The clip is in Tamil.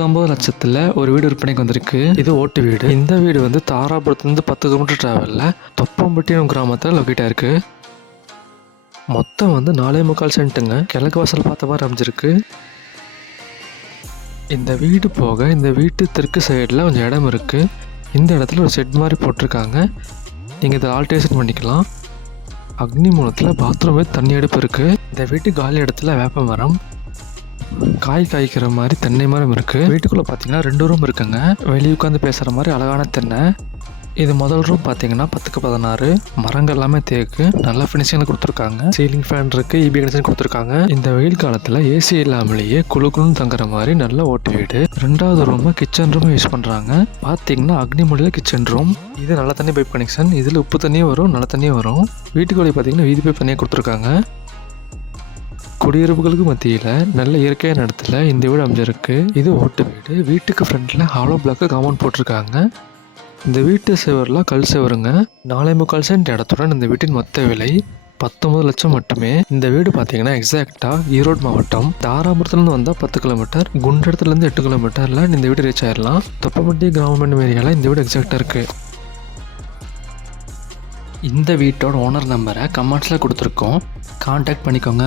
பத்தொன்பது லட்சத்தில் ஒரு வீடு விற்பனைக்கு வந்திருக்கு. இது ஓட்டு வீடு. இந்த வீடு வந்து தாராபுரத்துலேருந்து பத்து கிலோமீட்டர் ட்ராவலில் தொப்பம்பட்டினம் கிராமத்தில் லொக்கேட் ஆயிருக்கு. மொத்தம் வந்து நாலே முக்கால் சென்ட்டுங்க. கிழக்கு வாசல் பார்த்த மாதிரி அமைஞ்சிருக்கு. இந்த வீடு போக இந்த வீட்டு தெற்கு சைடில் கொஞ்சம் இடம் இருக்குது இந்த இடத்துல ஒரு செட் மாதிரி போட்டிருக்காங்க. நீங்கள் இதை ஆல்ட்ரேஷன் பண்ணிக்கலாம். அக்னி மூலத்தில் பாத்ரூமே தண்ணி அடுப்பு இருக்குது இந்த வீட்டு காலி இடத்துல வேப்ப மரம் காய் காய்க்கிற மாதிரி தென்னை மரம் இருக்குது வீட்டுக்குள்ளே பார்த்தீங்கன்னா ரெண்டு ரூம் இருக்குங்க. வெளியே உட்காந்து பேசுகிற மாதிரி அழகான தென்னை. இது முதல் ரூம் பார்த்தீங்கன்னா பத்துக்கு பதினாறு. மரங்கள் எல்லாமே தேக்கு. நல்ல ஃபினிஷிங்கில் கொடுத்துருக்காங்க. சீலிங் ஃபேன் இருக்கு இபி கனெக்ஷன் கொடுத்துருக்காங்க. இந்த வெயில் காலத்தில் ஏசி இல்லாமலேயே குளு குளுன்னு தங்குற மாதிரி நல்ல ஓட்டு வீடு. ரெண்டாவது ரூம் கிச்சன் ரூம் யூஸ் பண்ணுறாங்க பார்த்தீங்கன்னா அக்னிமொழியில் கிச்சன் ரூம் இது நல்ல தண்ணி பைப் கனெக்ஷன் இதில் உப்பு தண்ணியும் வரும் நல்ல தண்ணியும் வரும். வீட்டுக்குள்ளே பார்த்தீங்கன்னா வீதி பைப் தனியாக கொடுத்துருக்காங்க. குடியிருப்புகளுக்கு மத்தியில் நல்ல இயற்கையான இடத்துல இந்த வீடு அமைஞ்சிருக்கு. இது ஓட்டு வீடு. வீட்டுக்கு ஃப்ரண்ட்டில் ஹாலோ பிளாக்கு காம்பவுண்ட் போட்டிருக்காங்க. இந்த வீட்டு சுவர்லாம் கல் சுவருங்க. நாலே முக்கால் சென்ட் இடத்துடன் இந்த வீட்டின் மொத்த விலை பத்தொம்பது லட்சம் மட்டுமே. இந்த வீடு பார்த்தீங்கன்னா எக்ஸாக்டாக ஈரோடு மாவட்டம். தாராபுரத்துலேருந்து வந்தால் பத்து கிலோமீட்டர் குண்டடத்துலேருந்து எட்டு கிலோமீட்டரில் இந்த வீடு ரீச் ஆயிடலாம் தொப்பப்பட்டி கிராமம் ஏரியாவில் இந்த வீடு எக்ஸாக்டாக இருக்குது இந்த வீட்டோட ஓனர் நம்பரை கமெண்ட்ஸில் கொடுத்துருக்கோம். காண்டாக்ட் பண்ணிக்கோங்க.